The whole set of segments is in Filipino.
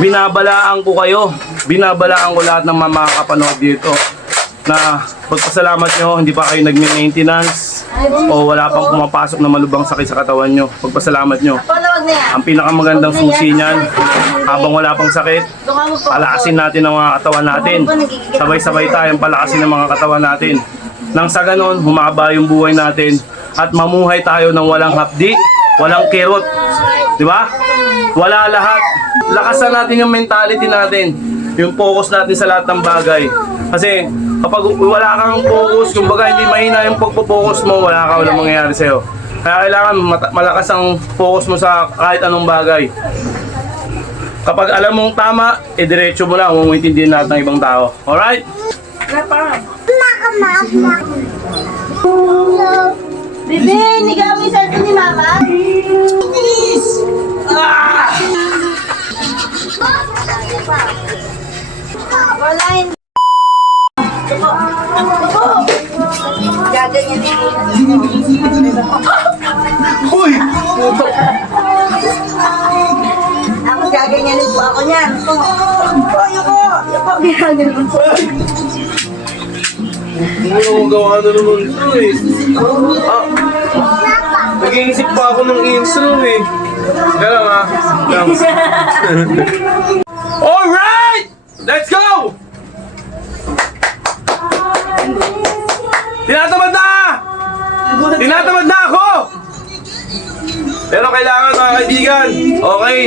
binabalaan ko kayo. Binabalaan ko lahat ng makakapanood dito na pagpasalamat nyo, hindi pa kayo nag-maintenance o wala pang pumapasok na malubang sakit sa katawan nyo. Pagpasalamat nyo. Ang pinakamagandang susi niyan, habang wala pang sakit, palakasin natin ang mga katawan natin. Sabay-sabay tayong palakasin ang mga katawan natin. Nang sa ganon, humaba yung buhay natin at mamuhay tayo ng walang hapdi, walang kirot. Di ba? Wala lahat. Lakasan natin yung mentality natin. Yung focus natin sa lahat ng bagay. Kasi kapag wala kang focus, kumbaga hindi mahina yung pagpo-focus mo, walang mangyayari sa'yo. Kaya kailangan malakas ang focus mo sa kahit anong bagay. Kapag alam mong tama, diretso mo lang, huwag mo intindihin lahat ng ibang tao. Alright? Bebe, nigaw mo yung cellphone ni Mama? Wala yun. Gaganyan Uy! Puto! ako, gaganyanin po ako niyan. Ayoko! Gaganyanin po. Ano gawa na naman ito eh. Nag-iisip pa ako ng intro eh. Kaya lang ha. Alright! Let's go! Tinatamad na! Tinatamad na ako! Pero kailangan mga kaibigan. Okay.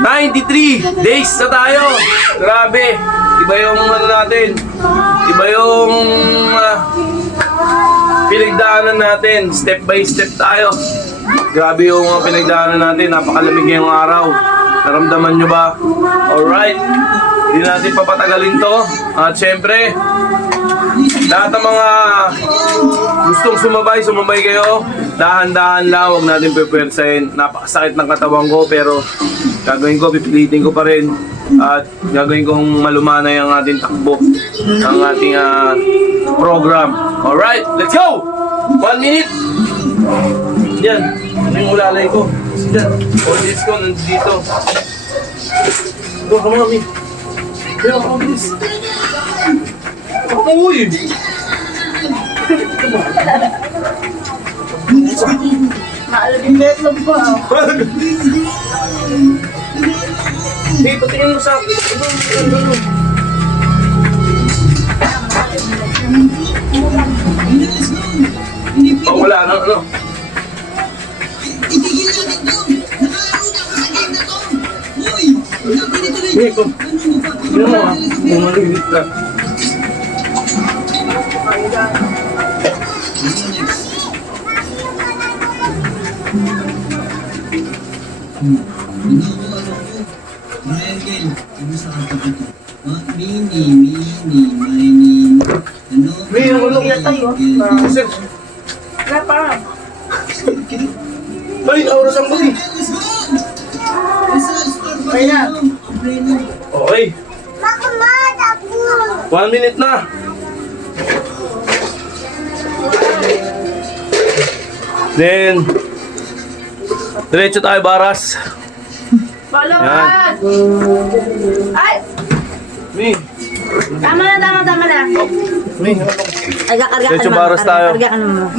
93 days na tayo. Grabe. Iba yung ano natin. Iba yung pinagdaanan natin. Step by step tayo. Grabe yung pinagdaanan natin. Napakalamig ngayong araw. Naramdaman nyo ba? Alright. Hindi natin papatagalin to. At syempre, lahat ng mga gustong sumabay kayo. Dahan-dahan lang, huwag natin pipwersahin. Napakasakit ng katawan ko pero gagawin ko, pipilitin ko pa rin. At gagawin kong malumanay ang ating takbo, ang ating program. Alright, let's go! 1 minute! Yan, ano yung ulalay ko? Yan, audience ko nandito. Go, come on, me. Kaya, audience. Uy! Maalagin betlog ko. Hey, patingin mo sa akin. Oh, wala na, ano? Hey, kung... Yan mo, ha? Bumalilit ka. May ulong na tayo. Sir. Napa? Balik, oras ang balik. Kaya. Okay. 1 minute na. Then, diretso tayo, Baras. Follow-up! Ay! Mi, Tama na. mi. Ay, kakarga Diretso Baras tayo. Karga ka naman.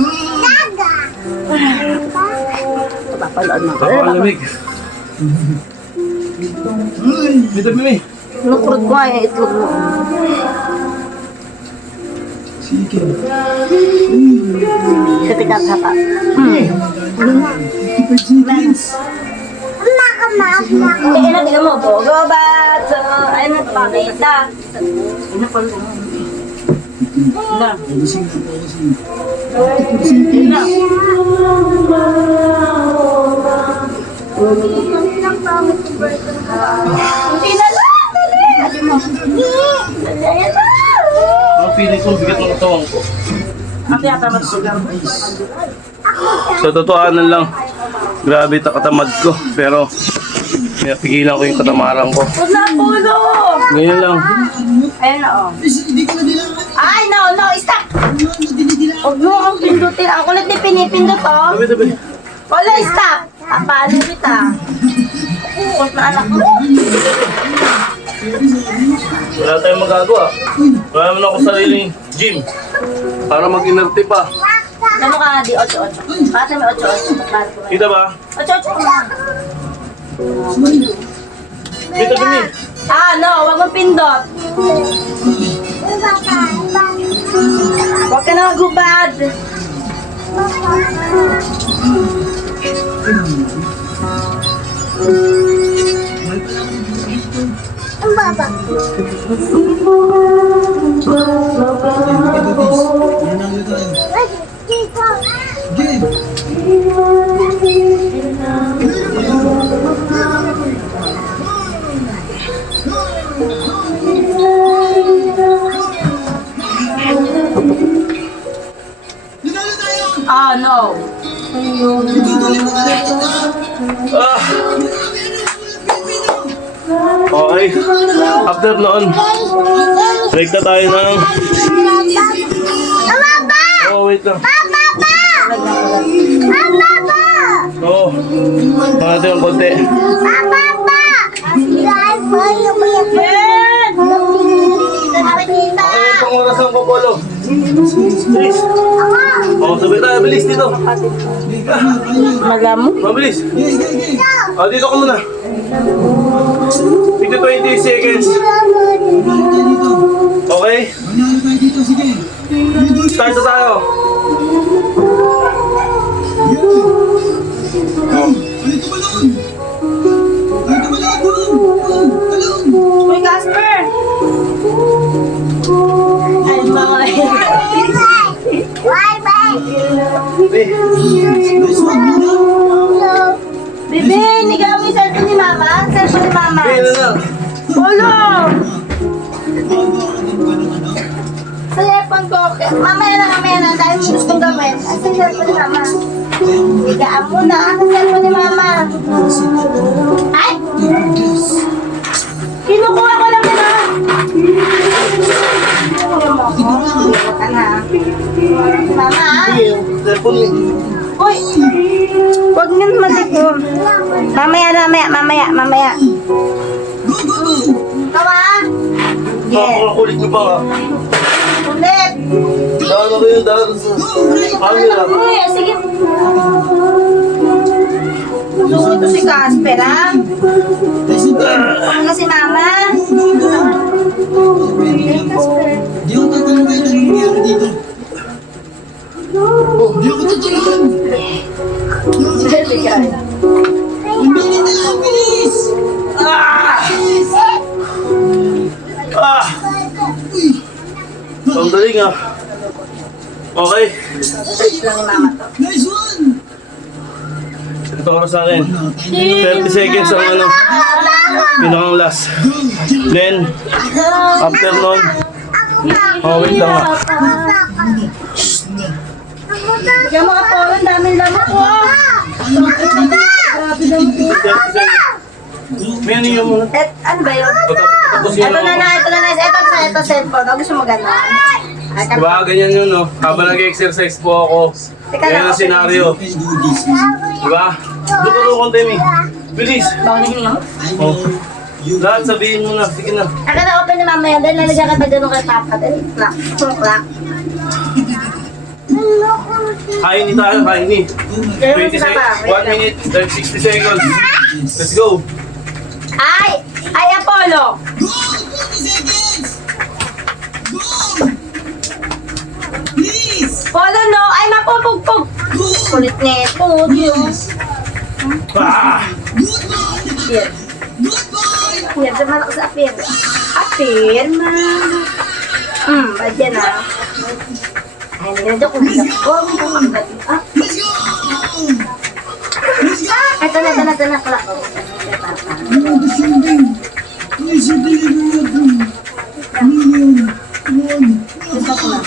Papapalood mo. Napakalamig. Dito, mi. Lukurot ko ay itlog mo. Kapit ang sapa. Hindi na, tingnan mo. Bogo ba? So, ay nagpakita. Ina pa rin. Ina. Ina. Hindi na lang. Dali. Dali mo. Dali na. Ang feeling ko, bigat ng katawan ko. Ate, ata magsugang. Sa totohanan lang, grabe katamad ko. Pero, pigilan ko yung katamaran ko. Huwag na pulo! Ganyan lang. Ayan na, oh. Ay, no, stop! Huwag mo akong pindutin. Ang kulit ni pinipindot, oh. Tabi. Wala, stop! Kapalo kita. Kung na anak mo. Wala tayong magagawa. Wala naman ako sariling gym. Para mag-inerte pa. Ano ka, di 8-8. Bakit may 8-8? Kita ba? 8-8 ko na. Dito dumi. No, wag mong pindot. Huwag ka na magubad. Ang baba. No. Ah! Okay. After noon, break na tayo ng... Oh, wait lang. Oo. Mga natin yung konti. Okay, pang oras ang popolo. Bilis. Oh, sabay tayo. Bilis dito. Maglam mo? Mabilis. Oh, dito ka muna. Dito 20 seconds. Okay? Start na tayo. Uy, Casper! Ay, mga Bebe, nigaw mo yung cellphone ni Mama? Cellphone ni Mama? Pila na. Ulo! Cellphone ko. Mamaya na. Dahil mo gustong gawin. Ay, sa cellphone ni Mama. Higaan mo na. Sa cellphone ni Mama. Ay! Kinukuha ko lang na. Mama! Telephone ni. Uy! Huwag nyo matikon. Mamaya. Kawa? Kulit nyo pa nga. Ulit! Daan na kayo, daan sa camera. Uy, sige. Gusto ito si Casper, ha? Ano si Mama? Di ako tatanong kayo anong nangyari dito. Di ako tutulungan. Ang bilis na lang, bilis! Ah! Ang daling ah. Okay. Search lang ni Mama to. Nice one! Ito oras sa akin. 30 seconds ang ano. Pinakang last. Then, after nun. Oh, wait lang ah. Bigyan mo ka po, ang daming lamok ko. Grabe naman po. 30 seconds. May ano yung muna. Ano ba yun? Tapos yun Ito ako. na. Ito cellphone. Gusto mo gano'n? Diba, ganyan yun no. Habang nag-exercise po ako. Ganyan ang senaryo. Diba? Tutulungan tayo mi. Bilis. Bawal na hininga mo? Oh. Lahat sabihin mo na. Sige na. Aka na open ni Mama yan. Dahil nalagyan ka pa gano'n kay Papa. Dahil clack. Clack. Kain ni tayo, kain ni. 20 seconds. 1 minute, 60 seconds. Let's go. Ay, Apollo! Go! 20 seconds! Go! Please! Polo, no! Ay, mapupugpug! Go! Kulit nito, Diyos. Ah! Good boy! Yan. Good boy! Yan, naman ako sa apir. Apir, ma. Bad yan, ah. Ay, naganda ko. Let's go! Ito na, kalak. Ano ba sundin? Ay, sundin na ako. Million. One. Gusto ko lang.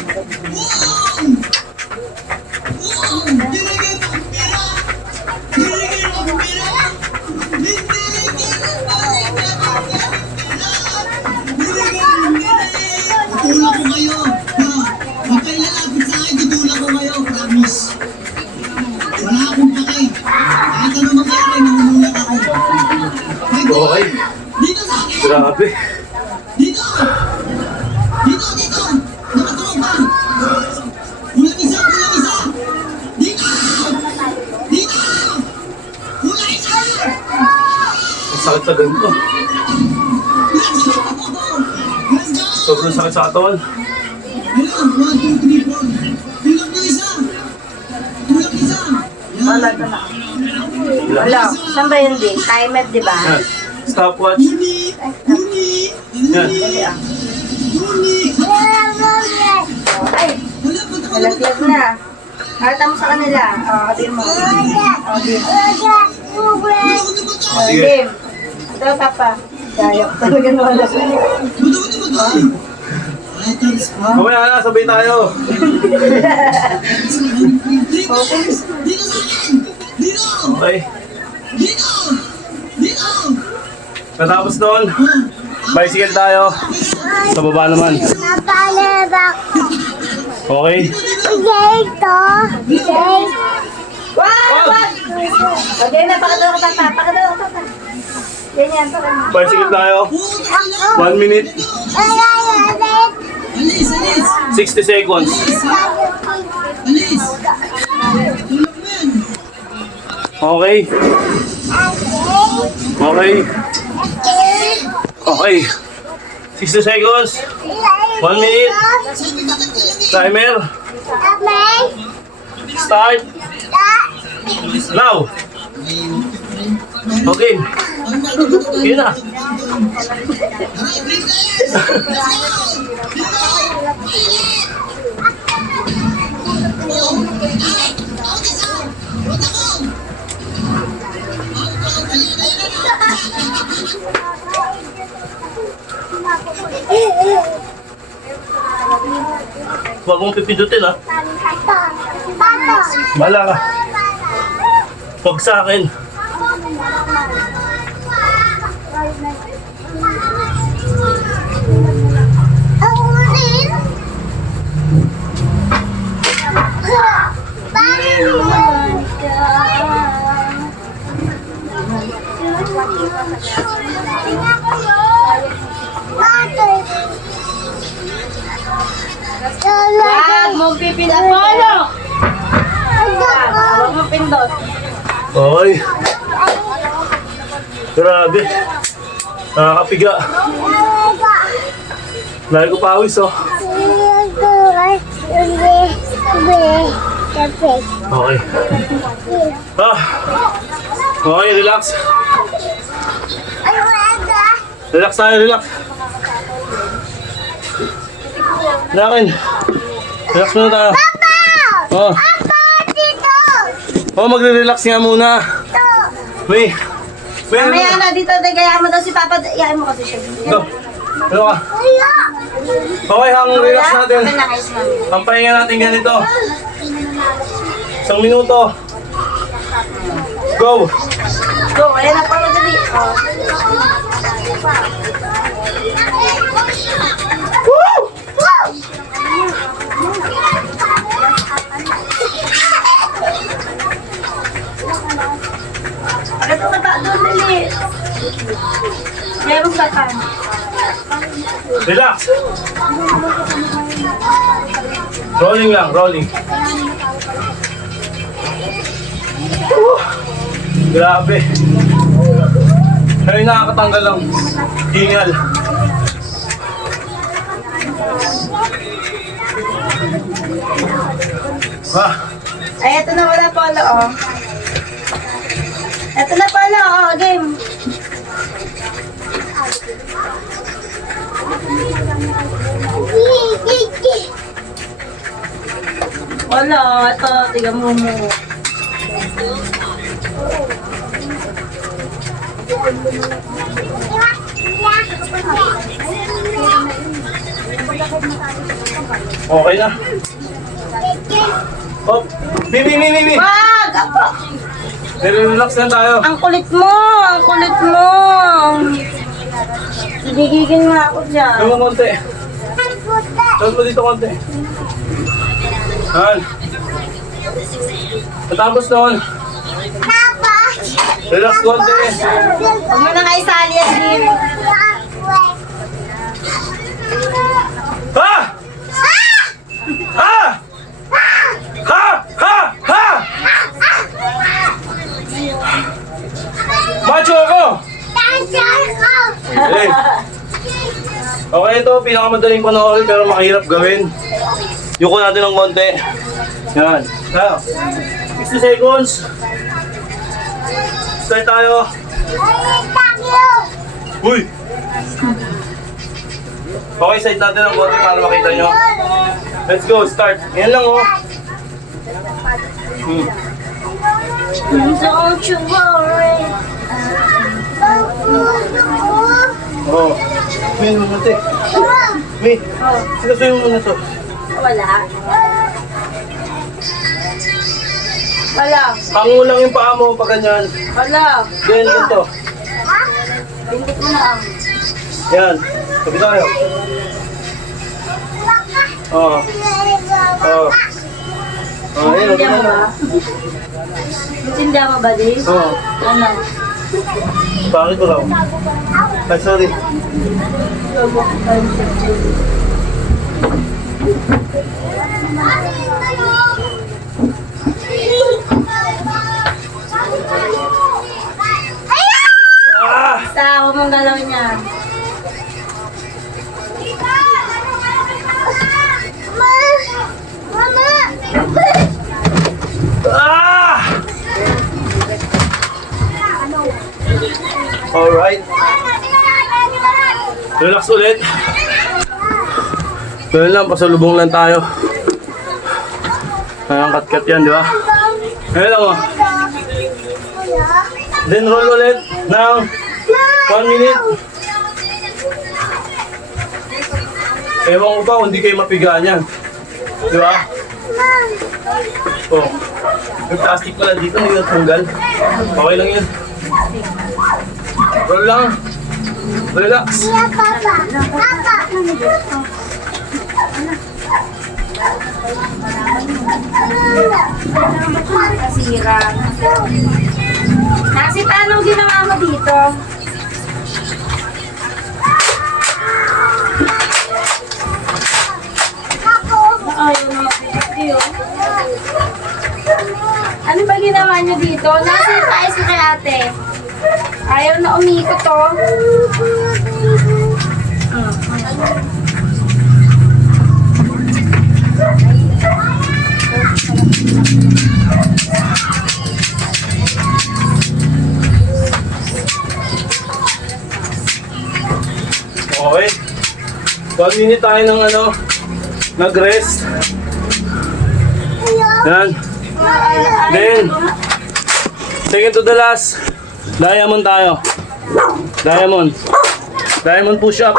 Tutulak ko kayo. Huwag kayo lalapit sa akin, tutulak ko kayo. Promise. Wala akong pakay. Kahit ano mangyari, mamulak ako. Grabe. Dito! Dito, dito! Nakatropa! Kulang isa, kulang isa! Dito! Dito! Kulang isa! Ang sakit sa ganito. Let's go! Let's go! Sobrang sakit sa katawan. Hello, 1, 2, 3, 4. Kulang na isa! Kulang isa! Wala ka na. Wala. Saan ba yun, di? Timer, di ba? Yan. Stopwatch. Uni! Uni! Yan. Uni! Ay, Wala, punta ka na. nalaglag na. Harta mo sa kanila. Di mo. Di. Sige. Di. Ito, tapa. Gayok. Talaga na wala sa iyo. Buto. Ay, thanks. Mamaya na, sabay tayo. Dito! Dito sa akin! Dito! Okay. Dito! Dito! Natapos doon, bicycle tayo. Sa baba naman. Okay? Wag! Wag! Okay na, pakadala ko tata. Pakadala ko tata. Ganyan, pakadala. Bicycle tayo. 1 minute, Alis! Alis! 60 seconds. Alis! Tulog mo yan! Okay? Okay? Okay. 60 seconds. 1 minute. Timer. Start. Now. Okay. Yun na. Huwag mong pipindutin ha. Bahala ka. Huwag sa akin. Wag mong pipindot. Wag mong pindot. Okay. Grabe. Nakakapiga. Lagi ko pawis oh. Okay. Okay, relax. Relax tayo, relax. Lakin. Relax muna tayo. Oh. Oh, magre-relax nga muna. May. Mamaya na dito, gayaan mo daw si Papa. Iyain mo kasi siya. Go. Ano ka? Okay, hang relax natin. Okay na, ayos na. Ang pahinga natin ganito. 1 minuto. Go! Go, ayan na pala dali. Woo! Ito na ba doon dali? Meron ba ka? Relax! Rolling lang, rolling. Grabe. Ay, nakakatanggal lang. Hingal. Ay, ito na wala pala, oh. Ito na pala, oh, game. Wala, ito, tiga mo mo. Okay na. Oh, Bibi. Wag! Apo! Relax lang tayo. Ang kulit mo! Ang kulit mo! Sinigigil nga ako dyan. Gawin mo konti. Gawin mo dito konti. Han. Matapos noon. Relax konti. Huwag mo na nga isali yan, Jim. Okay. Okay, ito, pinakamadaling panoorin pero mahirap gawin. Yuko natin ng konti. Yan. Tayo. 60 seconds. Start tayo. Uy! Okay, side natin ng konti para makita nyo. Let's go, start. Yan lang, oh. Don't you worry. Oh. May muna ito eh. May, sino sa'yo muna to? Wala. Wala. Hango lang yung paa mo pag ganyan. Wala. Ganyan, ganito. Pindot mo na ang. Yan. Sabi tayo. Oo. Oo. Oh, ayun. Intindihan mo ba? Intindihan mo ba, di? Oo. Ano? Bakit ko raw? Ay, sorry. Ah! Sa ako mong galaw niya. Mama! Ah! Alright. Relax ulit. Ganun lang, pasalubong lang tayo. Ang kat-kat yan, di ba? Ngayon lang, oh. Then roll ulit ng 1 minute. Ewan ko pa kung hindi kayo mapigaan yan. Di ba? Oh. May plastic pala dito, hindi natanggal. Okay lang yun. Roll lang. Relax. Kasira. Kasi paano ginawa mo dito? Ayaw na mag-video. Ano ba ginawa niyo dito? Nasa yung paes mo kay ate? Ayaw na umikot to. Okay. 1 minute tayo ng ano, nag-rest. Yan. Then, second to the last, diamond tayo. Diamond. Diamond push-up.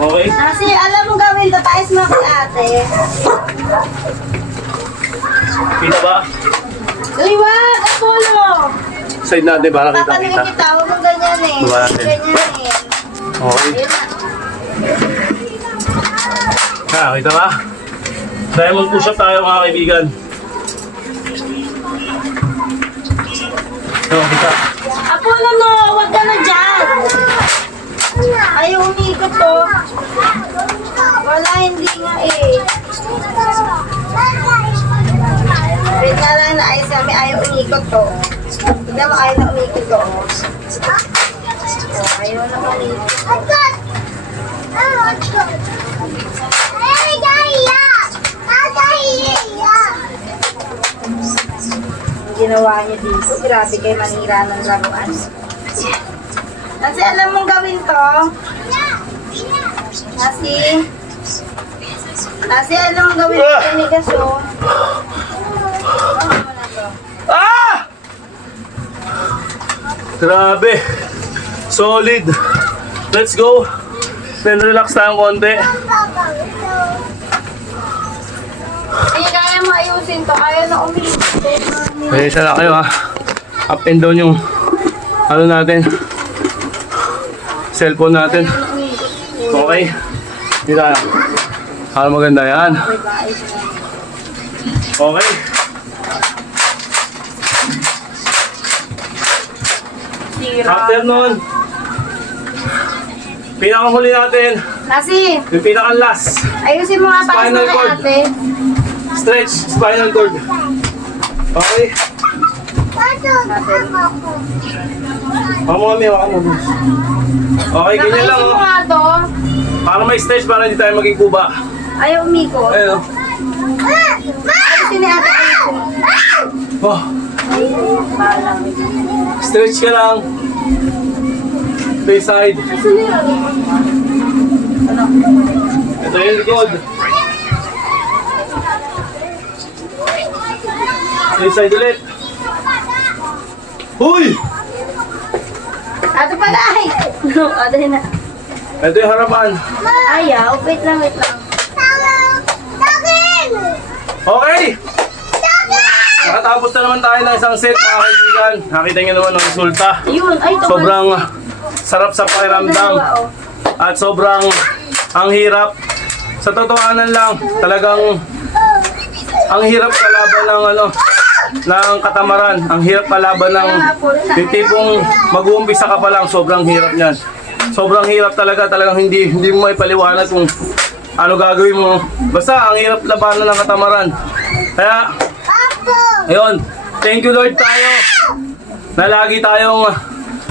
Okay. Kasi alam mo gawin to, paes mo kay ate. Kita ba? Liwag! Apollo! Side natin para Papanin kita-kita. kita, huwag mong ganyan eh. Baba natin. Ganyan eh. Okay. Ayun na. Kita ba? Diamond push-up tayo mga kaibigan. Kita. Apollo no! Huwag ka na dyan! Ayaw umikot to. Wala, hindi nga eh. Wait nga lang na ayos namin, ayaw umikot to. Tignan mo, ayaw na umikot to. Ayaw na umikot. Ginawa niyo dito, grabe kayo manira ng laruan. Kasi alam mong gawin to. Kasi alam mong gawin to, Nigaso. Ah! Grabe. Solid. Let's go. Then relax tayong konti. Hindi kaya mo ayusin to, ayaw na umikot. Isa na kayo ha. Up and down yung ano natin. Cellphone natin. Okay. Hindi tayo. Para maganda yan. Okay. After nun, pinakahuli natin, Kasi, yung pinaka-last. ayusin mo nga para Spinal sa cord. ate. Stretch, spinal cord. Okay. Mami, ako mo. Okay, ganyan lang, Nakaisip oh. mo nga to. Para may stage para hindi tayo maging kuba. Ayaw umikot. Ayun, oh. Ayusin ni ate, ayusin. Oh, stretch ka lang. Ito yung side. Ito yung likod. Ito yung side ulit. Huy! Ate pala ay. Ate na. Ito yung harapan. Ayaw, wait lang, wait lang. Okay! Nakatapos na naman tayo ng isang set, mga kaibigan. Nakita nyo naman ang resulta. Ayun, ay ito. Sobrang sarap sa pakiramdam. At sobrang ang hirap. Sa totohanan lang, talagang ang hirap kalaban ng ng katamaran. Ang hirap kalaban ng yung tipong mag-uumpisa ka pa lang, sobrang hirap niyan. Sobrang hirap talagang hindi mo may paliwanag kung ano gagawin mo. Basta ang hirap labanan ng katamaran. Kaya, ayun, thank you Lord tayo na lagi tayong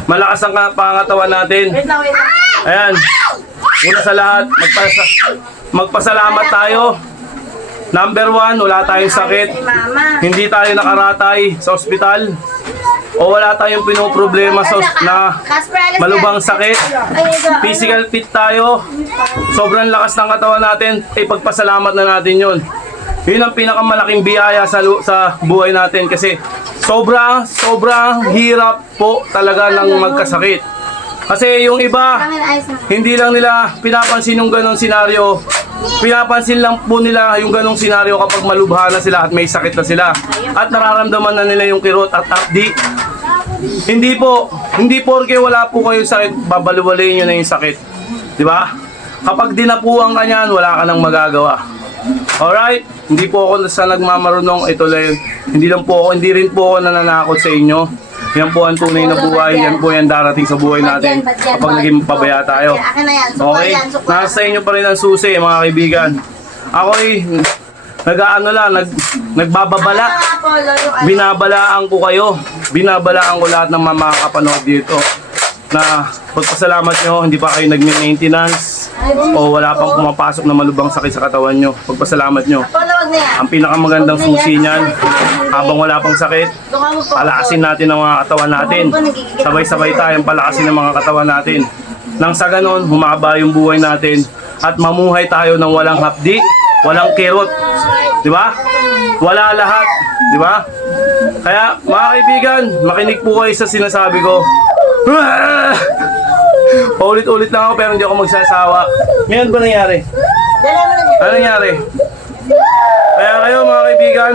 malakas ang pangatawan natin. Wait lang, wait lang. Ayan, una sa lahat, magpasalamat tayo. Number 1, wala tayong sakit. Si mama. Hindi tayo nakaratay sa ospital. O wala tayong pinoproblema na malubang sakit. Physical fit tayo. Sobrang lakas ng katawan natin. Pagpasalamat na natin yun. Yun ang pinakamalaking biyaya sa buhay natin. Kasi sobrang hirap po talaga ng magkasakit. Kasi yung iba, hindi lang nila pinapansin yung ganong senaryo. Pinapansin lang po nila yung ganong senaryo kapag malubha na sila at may sakit na sila. At nararamdaman na nila yung kirot at apdi. Hindi porke wala po kayong sakit, babaluwalayin nyo na yung sakit. Di ba? Kapag dinapuan ka niyan, wala ka nang magagawa. Alright? Hindi po ako sa nagmamarunong, ito lang. Hindi rin po ako nananakot sa inyo. Yan po ang tunay na buhay, yan po yan darating sa buhay natin kapag naging pabaya tayo. Akin na yan, Okay? Nasa inyo pa rin ang susi, mga kaibigan. Ako'y nagbababala. Binabalaan ko kayo. Binabalaan ko lahat ng makakapanood dito na pagpasalamat nyo, hindi pa kayo nagme-maintenance o wala pang pumapasok na malubang sakit sa katawan nyo. Pagpasalamat nyo. Follow na yan. Ang pinakamagandang susi niyan, habang wala pang sakit, palakasin natin ang mga katawan natin. Sabay-sabay tayong palakasin ang mga katawan natin. Nang sa ganon, humaba yung buhay natin at mamuhay tayo ng walang hapdi, walang kirot. Di ba? Wala lahat. Di ba? Kaya, mga kaibigan, makinig po kayo sa sinasabi ko. Paulit-ulit lang ako pero hindi ako magsasawa. Ngayon ba nangyari? Ano nangyari? Kaya kayo mga kaibigan,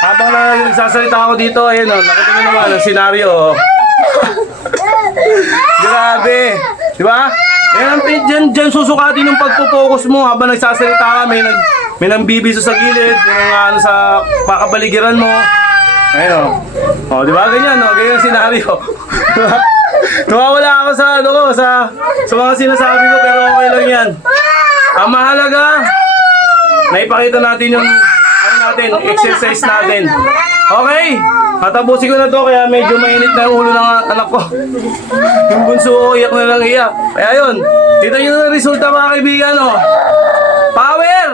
habang nagsasalita ako dito, ayun o, nakita nyo naman ang senaryo. Grabe. Diba? Diyan susukatin yung pagpo-focus mo habang nagsasalita ka, may nangbibiso sa gilid, may mga sa pakabaligiran mo. Ayun o. O, diba? Ganyan o, ganyan ang senaryo. Nawawala ako sa mga sinasabi ko pero okay lang yan. Ang mahalaga, naipakita natin yung exercise natin. Okay? Tatapusin ko na to kaya medyo mainit na yung ulo ng anak ko. Yung bunso, iyak na lang iyak. Kaya yun, kita nyo na resulta mga kaibigan. Oh. Power!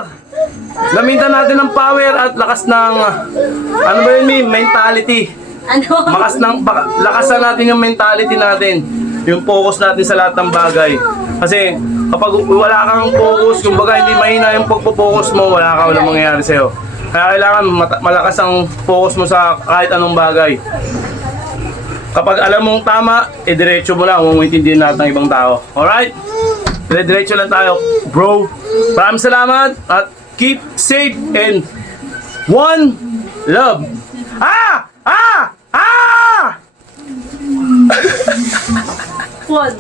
Gamitan natin ng power at lakas ng, ano ba yun, mentality. Lakasan natin yung mentality natin. Yung focus natin sa lahat ng bagay. Kasi kapag wala kang focus, kumbaga hindi mahina yung pagpo-focus mo, walang mangyayari sa'yo. Kaya kailangan malakas ang focus mo sa kahit anong bagay. Kapag alam mong tama, diretso mo lang, huwag mo intindihin lahat ng ibang tao. Alright? Diretso lang tayo, bro. Maraming salamat at keep safe and one love. One.